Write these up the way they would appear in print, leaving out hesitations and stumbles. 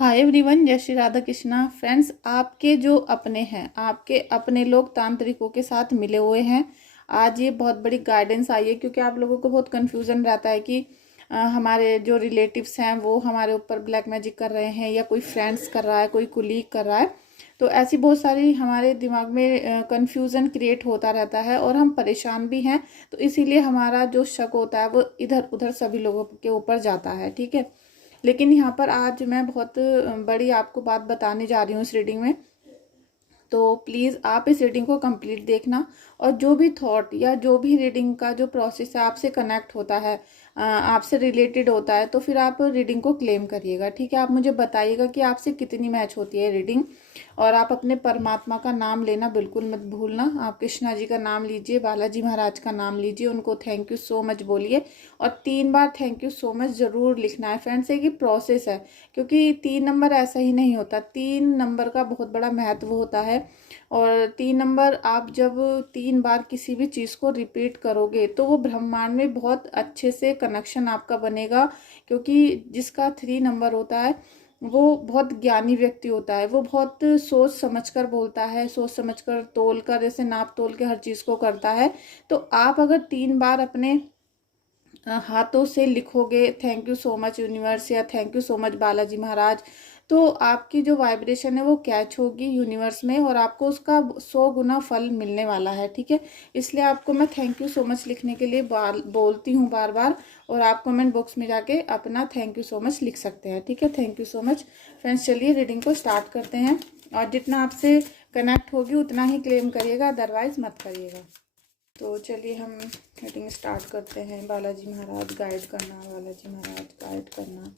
Hi everyone, जय Shri Radha Krishna. Friends, आपके जो अपने हैं, आपके अपने लोग तांत्रिकों के साथ मिले हुए हैं। आज ये बहुत बड़ी गाइडेंस आई है क्योंकि आप लोगों को बहुत कन्फ्यूज़न रहता है कि हमारे जो रिलेटिव्स हैं वो हमारे ऊपर ब्लैक मैजिक कर रहे हैं या कोई फ्रेंड्स कर रहा है, कोई कुलीग कर रहा है। तो ऐसी बहुत सारी हमारे दिमाग में कन्फ्यूज़न क्रिएट होता रहता है और हम परेशान भी हैं। तो इसीलिए हमारा जो शक होता है वो इधर उधर सभी लोगों के ऊपर जाता है, ठीक है। लेकिन यहाँ पर आज मैं बहुत बड़ी आपको बात बताने जा रही हूँ इस रीडिंग में। तो प्लीज़ आप इस रीडिंग को कंप्लीट देखना और जो भी थॉट या जो भी रीडिंग का जो प्रोसेस है आपसे कनेक्ट होता है, आपसे रिलेटेड होता है, तो फिर आप रीडिंग को क्लेम करिएगा, ठीक है। आप मुझे बताइएगा कि आपसे कितनी मैच होती है रीडिंग। और आप अपने परमात्मा का नाम लेना बिल्कुल मत भूलना। आप कृष्णा जी का नाम लीजिए, बालाजी महाराज का नाम लीजिए, उनको थैंक यू सो मच बोलिए और 3 बार थैंक यू सो मच ज़रूर लिखना है। फ्रेंड्स, एक प्रोसेस है क्योंकि 3 नंबर ऐसा ही नहीं होता। 3 नंबर का बहुत बड़ा महत्व होता है और 3 नंबर आप जब 3 बार किसी भी चीज़ को रिपीट करोगे तो वो ब्रह्मांड में बहुत अच्छे से कनेक्शन आपका बनेगा। क्योंकि जिसका 3 नंबर होता है वो बहुत ज्ञानी व्यक्ति होता है। वो बहुत सोच समझकर बोलता है, सोच समझकर तोल कर, जैसे नाप तोल के हर चीज़ को करता है। तो आप अगर 3 बार अपने हाथों से लिखोगे thank you so much universe या thank you so much Balaji Maharaj, तो आपकी जो वाइब्रेशन है वो कैच होगी यूनिवर्स में और आपको उसका 100 गुना फल मिलने वाला है, ठीक है। इसलिए आपको मैं थैंक यू सो मच लिखने के लिए बोलती हूँ बार बार, और आप कमेंट बॉक्स में जाके अपना थैंक यू सो मच लिख सकते हैं, ठीक है। Thank you so much. Friends, चलिए रीडिंग को स्टार्ट करते हैं और जितना आपसे कनेक्ट होगी उतना ही क्लेम करिएगा, अदरवाइज मत करिएगा। तो चलिए हम मीटिंग स्टार्ट करते हैं। बालाजी महाराज गाइड करना, बालाजी महाराज गाइड करना,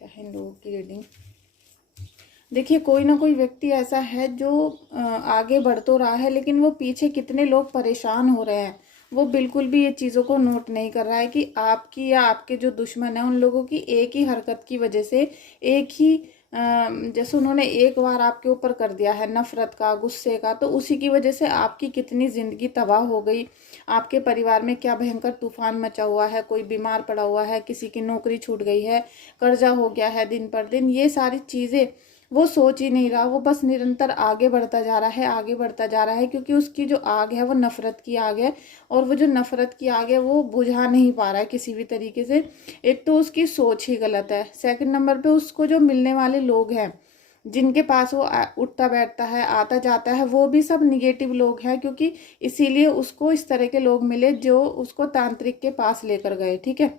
क्या है इन लोगों की रीडिंग। देखिए, कोई ना कोई व्यक्ति ऐसा है जो आगे बढ़ तो रहा है, लेकिन वो पीछे कितने लोग परेशान हो रहे हैं वो बिल्कुल भी ये चीज़ों को नोट नहीं कर रहा है कि आपकी या आपके जो दुश्मन है उन लोगों की एक ही हरकत की वजह से, एक ही जैसे उन्होंने एक बार आपके ऊपर कर दिया है नफरत का, गुस्से का, तो उसी की वजह से आपकी कितनी ज़िंदगी तबाह हो गई। आपके परिवार में क्या भयंकर तूफान मचा हुआ है, कोई बीमार पड़ा हुआ है, किसी की नौकरी छूट गई है, कर्जा हो गया है दिन पर दिन। ये सारी चीज़ें वो सोच ही नहीं रहा, वो बस निरंतर आगे बढ़ता जा रहा है, आगे बढ़ता जा रहा है, क्योंकि उसकी जो आग है वो नफरत की आग है और वो जो नफरत की आग है वो बुझा नहीं पा रहा है किसी भी तरीके से। एक तो उसकी सोच ही गलत है, सेकंड नंबर पे उसको जो मिलने वाले लोग हैं जिनके पास वो उठता बैठता है, आता जाता है, वो भी सब निगेटिव लोग हैं, क्योंकि इसीलिए उसको इस तरह के लोग मिले जो उसको तांत्रिक के पास लेकर गए, ठीक है।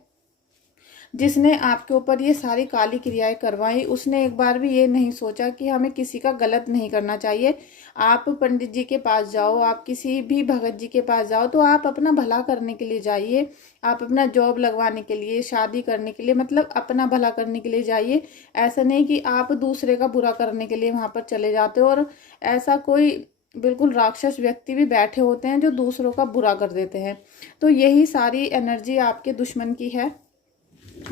जिसने आपके ऊपर ये सारी काली क्रियाएं करवाई, उसने एक बार भी ये नहीं सोचा कि हमें किसी का गलत नहीं करना चाहिए। आप पंडित जी के पास जाओ, आप किसी भी भगत जी के पास जाओ, तो आप अपना भला करने के लिए जाइए। आप अपना जॉब लगवाने के लिए, शादी करने के लिए, मतलब अपना भला करने के लिए जाइए। ऐसा नहीं कि आप दूसरे का बुरा करने के लिए वहां पर चले जाते हो। और ऐसा कोई बिल्कुल राक्षस व्यक्ति भी बैठे होते हैं जो दूसरों का बुरा कर देते हैं। तो यही सारी एनर्जी आपके दुश्मन की है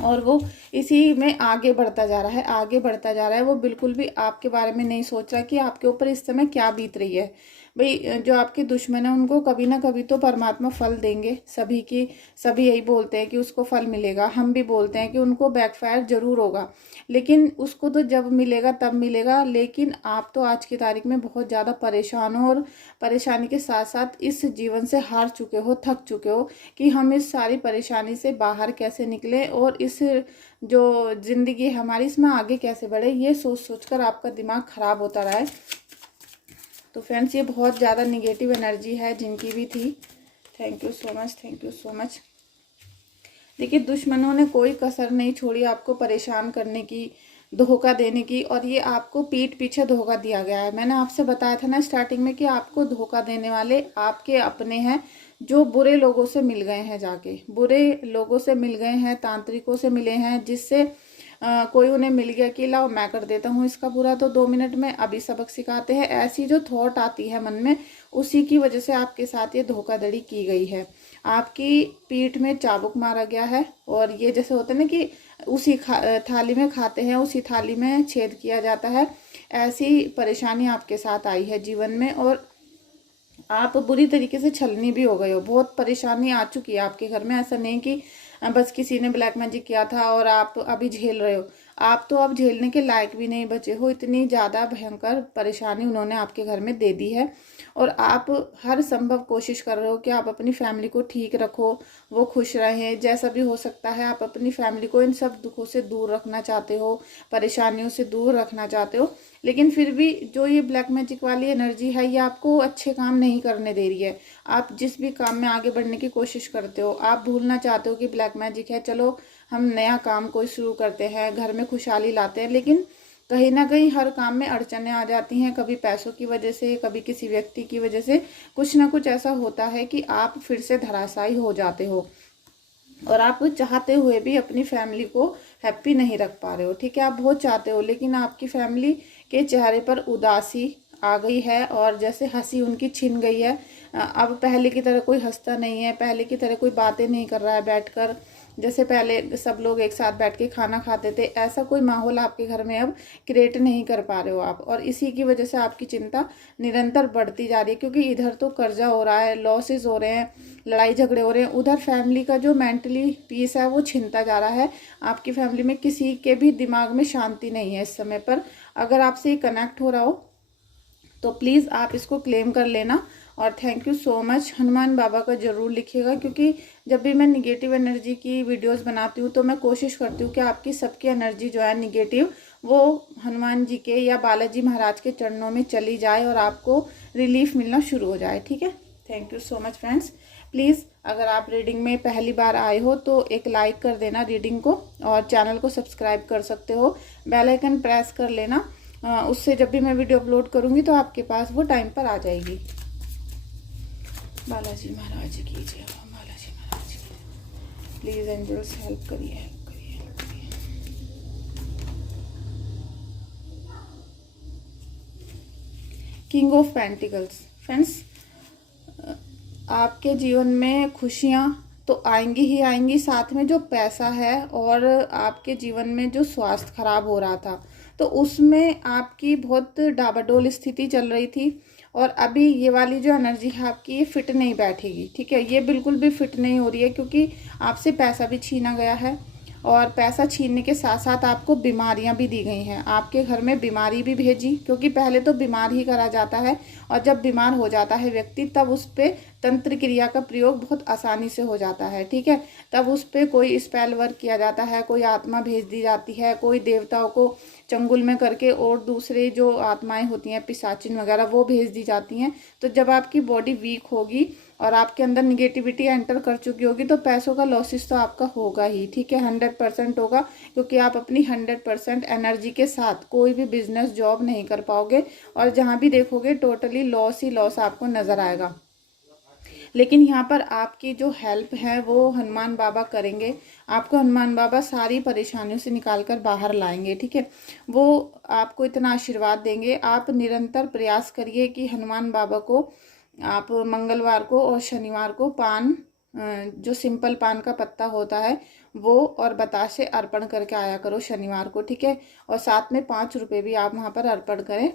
और वो इसी में आगे बढ़ता जा रहा है, आगे बढ़ता जा रहा है। वो बिल्कुल भी आपके बारे में नहीं सोच रहा कि आपके ऊपर इस समय क्या बीत रही है। भाई, जो आपके दुश्मन है उनको कभी ना कभी तो परमात्मा फल देंगे। सभी की सभी यही बोलते हैं कि उसको फल मिलेगा, हम भी बोलते हैं कि उनको बैकफायर जरूर होगा, लेकिन उसको तो जब मिलेगा तब मिलेगा। लेकिन आप तो आज की तारीख में बहुत ज़्यादा परेशान हो और परेशानी के साथ साथ इस जीवन से हार चुके हो, थक चुके हो कि हम इस सारी परेशानी से बाहर कैसे निकले और इस जो जिंदगी हमारी इसमें आगे कैसे बढ़े, ये सोच सोचकर आपका दिमाग खराब होता रहा है। तो फ्रेंड्स, ये बहुत ज़्यादा निगेटिव एनर्जी है जिनकी भी थी। Thank you so much, thank you so much. देखिए, दुश्मनों ने कोई कसर नहीं छोड़ी आपको परेशान करने की, धोखा देने की, और ये आपको पीठ पीछे धोखा दिया गया है। मैंने आपसे बताया था ना स्टार्टिंग में कि आपको धोखा देने वाले आपके अपने हैं जो बुरे लोगों से मिल गए हैं, जाके बुरे लोगों से मिल गए हैं, तांत्रिकों से मिले हैं, जिससे कोई उन्हें मिल गया कि लाओ मैं कर देता हूँ इसका बुरा, तो 2 मिनट में अभी सबक सिखाते हैं। ऐसी जो थॉट आती है मन में, उसी की वजह से आपके साथ ये धोखाधड़ी की गई है। आपकी पीठ में चाबुक मारा गया है और ये जैसे होता है ना कि उसी थाली में खाते हैं, उसी थाली में छेद किया जाता है। ऐसी परेशानी आपके साथ आई है जीवन में और आप बुरी तरीके से छलनी भी हो गए हो। बहुत परेशानी आ चुकी है आपके घर में। ऐसा नहीं कि बस किसी ने ब्लैक मैजिक किया था और आप अभी झेल रहे हो। आप तो अब झेलने के लायक भी नहीं बचे हो, इतनी ज़्यादा भयंकर परेशानी उन्होंने आपके घर में दे दी है। और आप हर संभव कोशिश कर रहे हो कि आप अपनी फैमिली को ठीक रखो, वो खुश रहें, जैसा भी हो सकता है आप अपनी फैमिली को इन सब दुखों से दूर रखना चाहते हो, परेशानियों से दूर रखना चाहते हो। लेकिन फिर भी जो ये ब्लैक मैजिक वाली एनर्जी है ये आपको अच्छे काम नहीं करने दे रही है। आप जिस भी काम में आगे बढ़ने की कोशिश करते हो, आप भूलना चाहते हो कि ब्लैक मैजिक है, चलो हम नया काम कोई शुरू करते हैं, घर में खुशहाली लाते हैं, लेकिन कहीं ना कहीं हर काम में अड़चनें आ जाती हैं। कभी पैसों की वजह से, कभी किसी व्यक्ति की वजह से, कुछ ना कुछ ऐसा होता है कि आप फिर से धराशायी हो जाते हो और आप चाहते हुए भी अपनी फैमिली को हैप्पी नहीं रख पा रहे हो। ठीक है, आप बहुत चाहते हो लेकिन आपकी फैमिली के चेहरे पर उदासी आ गई है और जैसे हंसी उनकी छिन गई है। अब पहले की तरह कोई हंसता नहीं है, पहले की तरह कोई बातें नहीं कर रहा है बैठकर, जैसे पहले सब लोग एक साथ बैठ के खाना खाते थे, ऐसा कोई माहौल आपके घर में अब क्रिएट नहीं कर पा रहे हो आप। और इसी की वजह से आपकी चिंता निरंतर बढ़ती जा रही है, क्योंकि इधर तो कर्जा हो रहा है, लॉसेस हो रहे हैं, लड़ाई झगड़े हो रहे हैं, उधर फैमिली का जो मेंटली पीस है वो छिनता जा रहा है। आपकी फैमिली में किसी के भी दिमाग में शांति नहीं है इस समय पर। अगर आपसे ये कनेक्ट हो रहा हो तो प्लीज़ आप इसको क्लेम कर लेना। और thank you so much. Hanuman Baba का ज़रूर लिखिएगा, क्योंकि जब भी मैं निगेटिव एनर्जी की वीडियोस बनाती हूँ तो मैं कोशिश करती हूँ कि आपकी सबकी एनर्जी जो है निगेटिव, वो हनुमान जी के या बालाजी महाराज के चरणों में चली जाए और आपको रिलीफ मिलना शुरू हो जाए। ठीक है, thank you so much friends. Please अगर आप रीडिंग में पहली बार आए हो तो एक लाइक कर देना रीडिंग को, और चैनल को सब्सक्राइब कर सकते हो, बेल आइकन प्रेस कर लेना। उससे जब भी मैं वीडियो अपलोड करूँगी तो आपके पास वो टाइम पर आ जाएगी। बालाजी महाराज की जय, बालाजी महाराज की। प्लीज़ एंजल्स हेल्प करिए, हेल्प करिए, हेल्प करिए। King of pentacles. फ्रेंड्स, आपके जीवन में खुशियाँ तो आएंगी ही आएंगी, साथ में जो पैसा है और आपके जीवन में जो स्वास्थ्य खराब हो रहा था तो उसमें आपकी बहुत डाबाडोल स्थिति चल रही थी। और अभी ये वाली जो एनर्जी है आपकी, ये फिट नहीं बैठेगी। ठीक है, ये बिल्कुल भी फिट नहीं हो रही है, क्योंकि आपसे पैसा भी छीना गया है और पैसा छीनने के साथ साथ आपको बीमारियां भी दी गई हैं। आपके घर में बीमारी भी भेजी, क्योंकि पहले तो बीमार ही करा जाता है और जब बीमार हो जाता है व्यक्ति तब उस पर तंत्र क्रिया का प्रयोग बहुत आसानी से हो जाता है। ठीक है, तब उस पर कोई स्पेल वर्क किया जाता है, कोई आत्मा भेज दी जाती है, कोई देवताओं को चंगुल में करके और दूसरे जो आत्माएं होती हैं पिशाचिन वगैरह वो भेज दी जाती हैं। तो जब आपकी बॉडी वीक होगी और आपके अंदर निगेटिविटी एंटर कर चुकी होगी तो पैसों का लॉसेस तो आपका होगा ही। ठीक है, 100% होगा, क्योंकि आप अपनी 100% एनर्जी के साथ कोई भी बिजनेस जॉब नहीं कर पाओगे और जहाँ भी देखोगे टोटली लॉस ही लॉस आपको नजर आएगा। लेकिन यहाँ पर आपकी जो हेल्प है वो हनुमान बाबा करेंगे। आपको हनुमान बाबा सारी परेशानियों से निकाल कर बाहर लाएंगे। ठीक है, वो आपको इतना आशीर्वाद देंगे। आप निरंतर प्रयास करिए कि हनुमान बाबा को आप मंगलवार को और शनिवार को पान, जो सिंपल पान का पत्ता होता है वो और बताशे अर्पण करके आया करो शनिवार को। ठीक है, और साथ में 5 रुपये भी आप वहाँ पर अर्पण करें।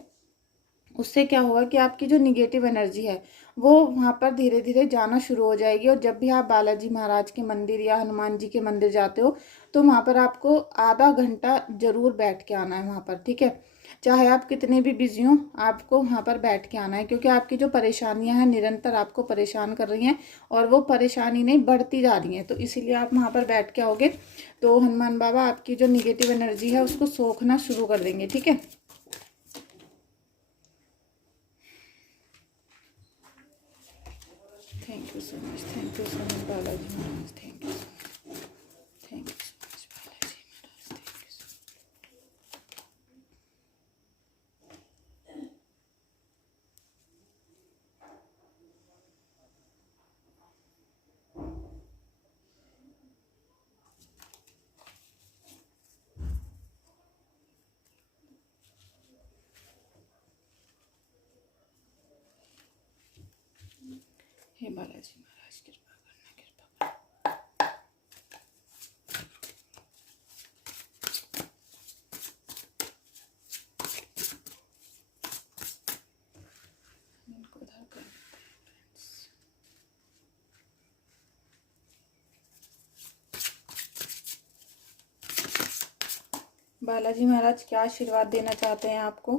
उससे क्या होगा कि आपकी जो निगेटिव एनर्जी है वो वहाँ पर धीरे धीरे जाना शुरू हो जाएगी। और जब भी आप बालाजी महाराज के मंदिर या हनुमान जी के मंदिर जाते हो तो वहाँ पर आपको आधा घंटा जरूर बैठ के आना है वहाँ पर। ठीक है, चाहे आप कितने भी बिजी हो आपको वहाँ पर बैठ के आना है, क्योंकि आपकी जो परेशानियां हैं निरंतर आपको परेशान कर रही हैं और वो परेशानी नहीं बढ़ती जा रही हैं, तो इसीलिए आप वहाँ पर बैठ के आओगे तो हनुमान बाबा आपकी जो निगेटिव एनर्जी है उसको सोखना शुरू कर देंगे। ठीक है, thank you so much, thank you so much Balaji Maharaj, thank you so much, thank you so much Balaji Maharaj, thank you so Balaji Maharaj क्या आशीर्वाद देना चाहते हैं आपको?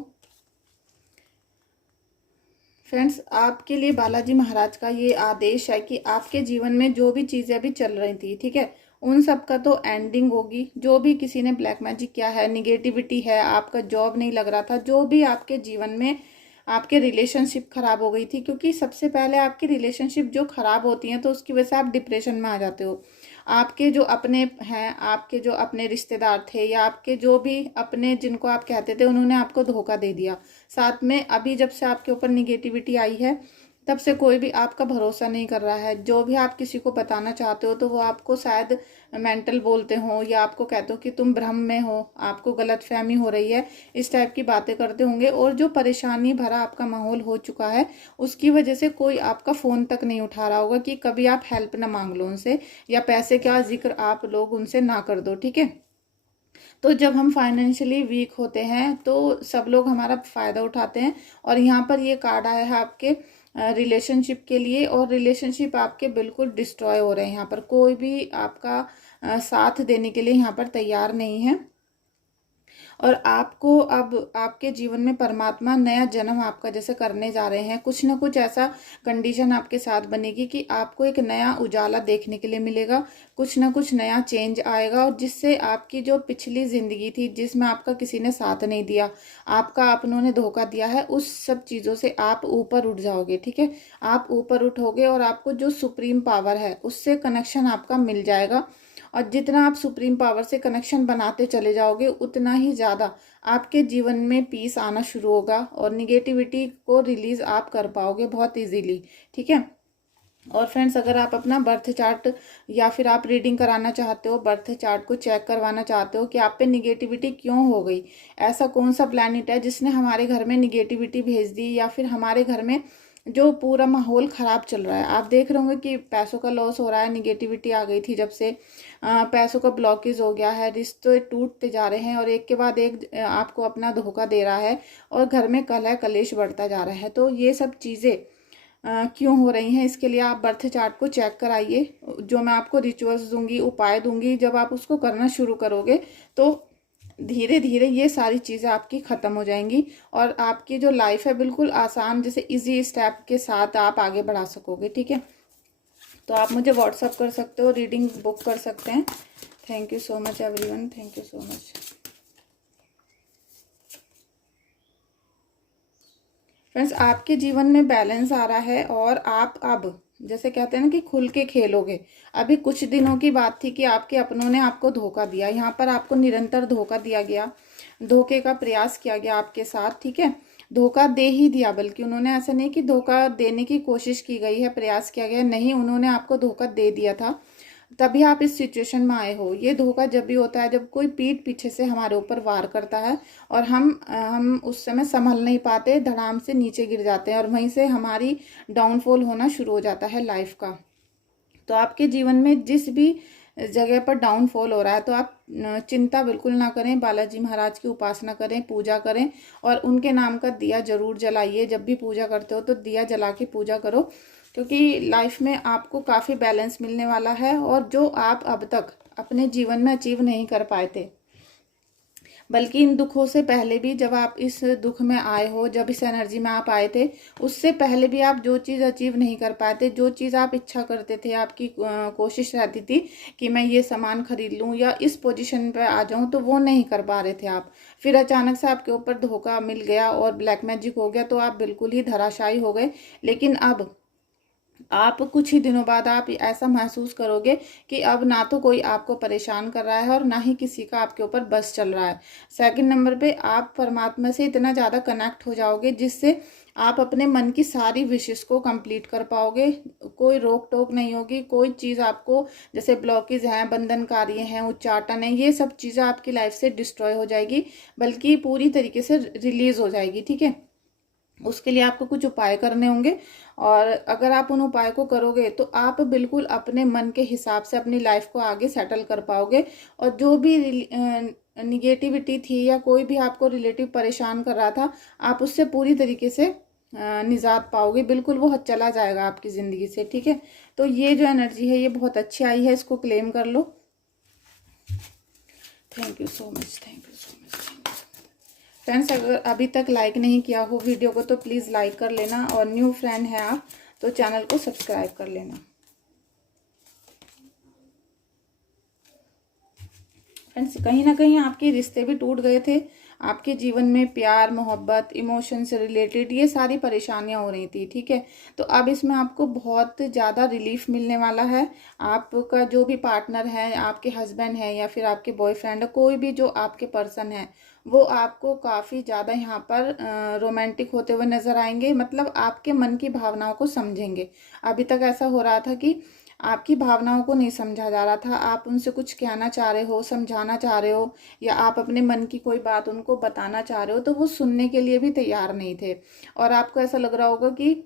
फ्रेंड्स, आपके लिए बालाजी महाराज का ये आदेश है कि आपके जीवन में जो भी चीज़ें अभी चल रही थी, ठीक है, उन सब का तो एंडिंग होगी। जो भी किसी ने ब्लैक मैजिक किया है, निगेटिविटी है, आपका जॉब नहीं लग रहा था, जो भी आपके जीवन में आपके रिलेशनशिप खराब हो गई थी, क्योंकि सबसे पहले आपकी रिलेशनशिप जो खराब होती हैं तो उसकी वजह से आप डिप्रेशन में आ जाते हो। आपके जो अपने हैं, आपके जो अपने रिश्तेदार थे या आपके जो भी अपने जिनको आप कहते थे, उन्होंने आपको धोखा दे दिया। साथ में अभी जब से आपके ऊपर निगेटिविटी आई है, तब से कोई भी आपका भरोसा नहीं कर रहा है। जो भी आप किसी को बताना चाहते हो तो वो आपको शायद मेंटल बोलते हो या आपको कहते हो कि तुम भ्रम में हो, आपको गलतफहमी हो रही है, इस टाइप की बातें करते होंगे। और जो परेशानी भरा आपका माहौल हो चुका है, उसकी वजह से कोई आपका फ़ोन तक नहीं उठा रहा होगा कि कभी आप हेल्प ना मांग लो उनसे, या पैसे का जिक्र आप लोग उनसे ना कर दो, ठीक है। तो जब हम फाइनेंशियली वीक होते हैं तो सब लोग हमारा फ़ायदा उठाते हैं। और यहाँ पर ये कार्ड आया है आपके रिलेशनशिप के लिए, और रिलेशनशिप आपके बिल्कुल डिस्ट्रॉय हो रहे हैं। यहाँ पर कोई भी आपका साथ देने के लिए यहाँ पर तैयार नहीं है। और आपको अब आपके जीवन में परमात्मा नया जन्म आपका जैसे करने जा रहे हैं। कुछ ना कुछ ऐसा कंडीशन आपके साथ बनेगी कि आपको एक नया उजाला देखने के लिए मिलेगा, कुछ ना कुछ नया चेंज आएगा, और जिससे आपकी जो पिछली ज़िंदगी थी जिसमें आपका किसी ने साथ नहीं दिया, आपका अपनों ने धोखा दिया है, उस सब चीज़ों से आप ऊपर उठ जाओगे, ठीक है। आप ऊपर उठोगे और आपको जो सुप्रीम पावर है उससे कनेक्शन आपका मिल जाएगा। और जितना आप सुप्रीम पावर से कनेक्शन बनाते चले जाओगे, उतना ही ज़्यादा आपके जीवन में पीस आना शुरू होगा और निगेटिविटी को रिलीज़ आप कर पाओगे बहुत इजीली, ठीक है। और फ्रेंड्स, अगर आप अपना बर्थ चार्ट या फिर आप रीडिंग कराना चाहते हो, बर्थ चार्ट को चेक करवाना चाहते हो कि आप पे निगेटिविटी क्यों हो गई, ऐसा कौन सा प्लैनेट है जिसने हमारे घर में निगेटिविटी भेज दी, या फिर हमारे घर में जो पूरा माहौल ख़राब चल रहा है। आप देख रहे होंगे कि पैसों का लॉस हो रहा है, निगेटिविटी आ गई थी जब से, पैसों का ब्लॉकेज हो गया है, रिश्ते टूटते जा रहे हैं और एक के बाद एक आपको अपना धोखा दे रहा है, और घर में कलह कलेश बढ़ता जा रहा है। तो ये सब चीज़ें क्यों हो रही हैं, इसके लिए आप बर्थ चार्ट को चेक कराइए। जो मैं आपको रिचुअल्स दूंगी, उपाय दूंगी, जब आप उसको करना शुरू करोगे तो धीरे धीरे ये सारी चीज़ें आपकी ख़त्म हो जाएंगी और आपकी जो लाइफ है बिल्कुल आसान, जैसे इजी स्टेप के साथ आप आगे बढ़ा सकोगे, ठीक है। तो आप मुझे व्हाट्सअप कर सकते हो, रीडिंग बुक कर सकते हैं। Thank you so much everyone, thank you so much. Friends, आपके जीवन में बैलेंस आ रहा है और आप अब जैसे कहते हैं ना कि खुल के खेलोगे। अभी कुछ दिनों की बात थी कि आपके अपनों ने आपको धोखा दिया, यहाँ पर आपको निरंतर धोखा दिया गया, धोखे का प्रयास किया गया आपके साथ, ठीक है। धोखा दे ही दिया, बल्कि उन्होंने ऐसा नहीं कि धोखा देने की कोशिश की गई है, प्रयास किया गया, नहीं, उन्होंने आपको धोखा दे दिया था, तभी आप इस सिचुएशन में आए हो। ये धोखा जब भी होता है जब कोई पीठ पीछे से हमारे ऊपर वार करता है और हम उस समय संभल नहीं पाते, धड़ाम से नीचे गिर जाते हैं और वहीं से हमारी डाउनफॉल होना शुरू हो जाता है लाइफ का। तो आपके जीवन में जिस भी जगह पर डाउनफॉल हो रहा है तो आप चिंता बिल्कुल ना करें, बालाजी महाराज की उपासना करें, पूजा करें और उनके नाम का दिया जरूर जलाइए। जब भी पूजा करते हो तो दिया जला के पूजा करो, क्योंकि लाइफ में आपको काफ़ी बैलेंस मिलने वाला है। और जो आप अब तक अपने जीवन में अचीव नहीं कर पाए थे, बल्कि इन दुखों से पहले भी, जब आप इस दुख में आए हो, जब इस एनर्जी में आप आए थे, उससे पहले भी आप जो चीज़ अचीव नहीं कर पाए थे, जो चीज़ आप इच्छा करते थे, आपकी कोशिश रहती थी कि मैं ये सामान खरीद लूँ या इस पोजीशन पे आ जाऊँ, तो वो नहीं कर पा रहे थे आप। फिर अचानक से आपके ऊपर धोखा मिल गया और ब्लैक मैजिक हो गया, तो आप बिल्कुल ही धराशायी हो गए। लेकिन अब आप कुछ ही दिनों बाद आप ऐसा महसूस करोगे कि अब ना तो कोई आपको परेशान कर रहा है और ना ही किसी का आपके ऊपर बस चल रहा है। सेकंड नंबर पे आप परमात्मा से इतना ज़्यादा कनेक्ट हो जाओगे जिससे आप अपने मन की सारी विशेष को कंप्लीट कर पाओगे। कोई रोक टोक नहीं होगी, कोई चीज़ आपको जैसे ब्लॉकेज हैं, बंधन कार्य हैं, उच्चाटन है, ये सब चीज़ें आपकी लाइफ से डिस्ट्रॉय हो जाएगी, बल्कि पूरी तरीके से रिलीज़ हो जाएगी, ठीक है। उसके लिए आपको कुछ उपाय करने होंगे और अगर आप उन उपाय को करोगे तो आप बिल्कुल अपने मन के हिसाब से अपनी लाइफ को आगे सेटल कर पाओगे। और जो भी निगेटिविटी थी या कोई भी आपको रिलेटिव परेशान कर रहा था, आप उससे पूरी तरीके से निजात पाओगे, बिल्कुल वो चला जाएगा आपकी ज़िंदगी से, ठीक है। तो ये जो एनर्जी है ये बहुत अच्छी आई है, इसको क्लेम कर लो। Thank you so much, thank you so much. Friends अगर अभी तक लाइक नहीं किया हो वीडियो को तो प्लीज़ लाइक कर लेना, और न्यू फ्रेंड है आप तो चैनल को सब्सक्राइब कर लेना। फ्रेंड्स कहीं ना कहीं आपके रिश्ते भी टूट गए थे, आपके जीवन में प्यार मोहब्बत इमोशन से रिलेटेड ये सारी परेशानियां हो रही थी, ठीक है। तो अब इसमें आपको बहुत ज़्यादा रिलीफ मिलने वाला है। आपका जो भी पार्टनर है, आपके हस्बैंड है या फिर आपके बॉयफ्रेंड है, कोई भी जो आपके पर्सन है, वो आपको काफ़ी ज़्यादा यहाँ पर रोमांटिक होते हुए नज़र आएंगे, मतलब आपके मन की भावनाओं को समझेंगे। अभी तक ऐसा हो रहा था कि आपकी भावनाओं को नहीं समझा जा रहा था, आप उनसे कुछ कहना चाह रहे हो, समझाना चाह रहे हो, या आप अपने मन की कोई बात उनको बताना चाह रहे हो, तो वो सुनने के लिए भी तैयार नहीं थे। और आपको ऐसा लग रहा होगा कि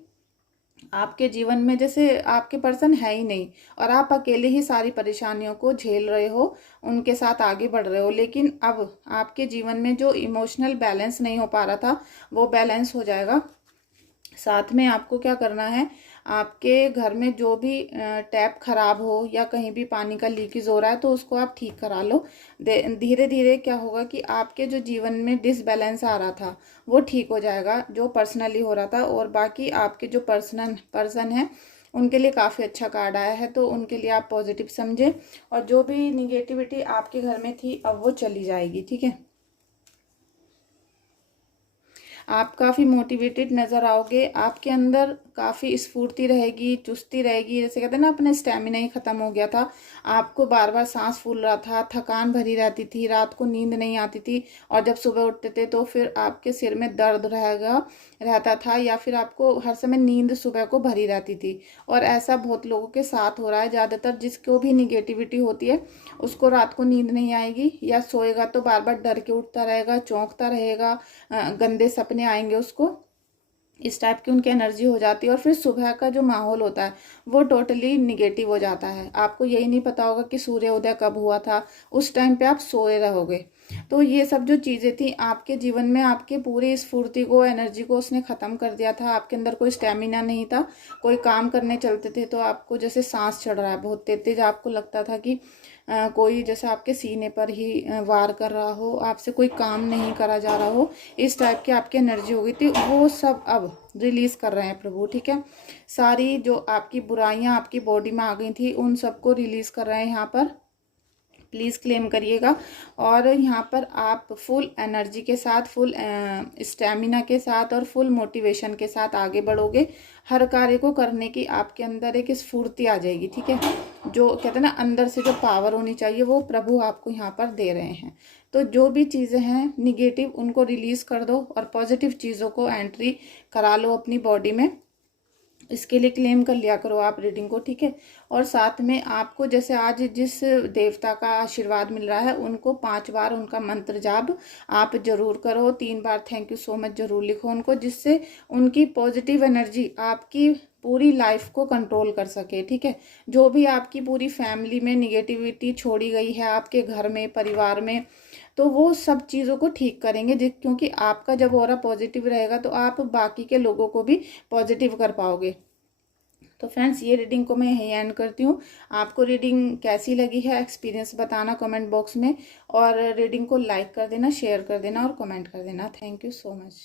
आपके जीवन में जैसे आपके पर्सन है ही नहीं, और आप अकेले ही सारी परेशानियों को झेल रहे हो, उनके साथ आगे बढ़ रहे हो। लेकिन अब आपके जीवन में जो इमोशनल बैलेंस नहीं हो पा रहा था वो बैलेंस हो जाएगा। साथ में आपको क्या करना है, आपके घर में जो भी टैप खराब हो या कहीं भी पानी का लीकेज हो रहा है तो उसको आप ठीक करा लो। धीरे धीरे क्या होगा कि आपके जो जीवन में डिसबैलेंस आ रहा था वो ठीक हो जाएगा, जो पर्सनली हो रहा था। और बाकी आपके जो पर्सन है उनके लिए काफ़ी अच्छा कार्ड आया है, तो उनके लिए आप पॉजिटिव समझें, और जो भी निगेटिविटी आपके घर में थी अब वो चली जाएगी, ठीक है। आप काफ़ी मोटिवेटेड नज़र आओगे, आपके अंदर काफ़ी स्फूर्ति रहेगी, चुस्ती रहेगी। जैसे कहते हैं ना, अपना स्टेमिना ही ख़त्म हो गया था, आपको बार बार सांस फूल रहा था, थकान भरी रहती थी, रात को नींद नहीं आती थी, और जब सुबह उठते थे तो फिर आपके सिर में दर्द रहता था, या फिर आपको हर समय नींद सुबह को भरी रहती थी। और ऐसा बहुत लोगों के साथ हो रहा है, ज़्यादातर जिसको भी निगेटिविटी होती है उसको रात को नींद नहीं आएगी, या सोएगा तो बार बार डर के उठता रहेगा, चौंकता रहेगा, गंदे सपने आएंगे उसको, इस टाइप की उनकी एनर्जी हो जाती है। और फिर सुबह का जो माहौल होता है वो टोटली निगेटिव हो जाता है। आपको यही नहीं पता होगा कि सूर्योदय कब हुआ था, उस टाइम पे आप सोए रहोगे। तो ये सब जो चीज़ें थी आपके जीवन में, आपके पूरी स्फूर्ति को, एनर्जी को उसने ख़त्म कर दिया था। आपके अंदर कोई स्टेमिना नहीं था, कोई काम करने चलते थे तो आपको जैसे सांस चढ़ रहा है बहुत तेज तेज, आपको लगता था कि कोई जैसे आपके सीने पर ही वार कर रहा हो, आपसे कोई काम नहीं करा जा रहा हो, इस टाइप की आपकी एनर्जी हो गई थी। वो सब अब रिलीज कर रहे हैं प्रभु, ठीक है। सारी जो आपकी बुराइयां आपकी बॉडी में आ गई थी उन सबको रिलीज कर रहे हैं यहाँ पर, प्लीज़ क्लेम करिएगा। और यहाँ पर आप फुल एनर्जी के साथ, फुल स्टेमिना के साथ और फुल मोटिवेशन के साथ आगे बढ़ोगे। हर कार्य को करने की आपके अंदर एक स्फूर्ति आ जाएगी, ठीक है। जो कहते हैं ना, अंदर से जो पावर होनी चाहिए वो प्रभु आपको यहाँ पर दे रहे हैं। तो जो भी चीज़ें हैं निगेटिव उनको रिलीज़ कर दो, और पॉजिटिव चीज़ों को एंट्री करा लो अपनी बॉडी में। इसके लिए क्लेम कर लिया करो आप रीडिंग को, ठीक है। और साथ में आपको जैसे आज जिस देवता का आशीर्वाद मिल रहा है उनको 5 बार उनका मंत्र जाप आप जरूर करो, 3 बार थैंक यू सो मच जरूर लिखो उनको, जिससे उनकी पॉजिटिव एनर्जी आपकी पूरी लाइफ को कंट्रोल कर सके, ठीक है। जो भी आपकी पूरी फैमिली में निगेटिविटी छोड़ी गई है, आपके घर में, परिवार में, तो वो सब चीज़ों को ठीक करेंगे, क्योंकि आपका जब ऑरा पॉजिटिव रहेगा तो आप बाकी के लोगों को भी पॉजिटिव कर पाओगे। तो फ्रेंड्स ये रीडिंग को मैं यहीं एंड करती हूँ। आपको रीडिंग कैसी लगी है एक्सपीरियंस बताना कमेंट बॉक्स में, और रीडिंग को लाइक कर देना, शेयर कर देना और कमेंट कर देना। Thank you so much.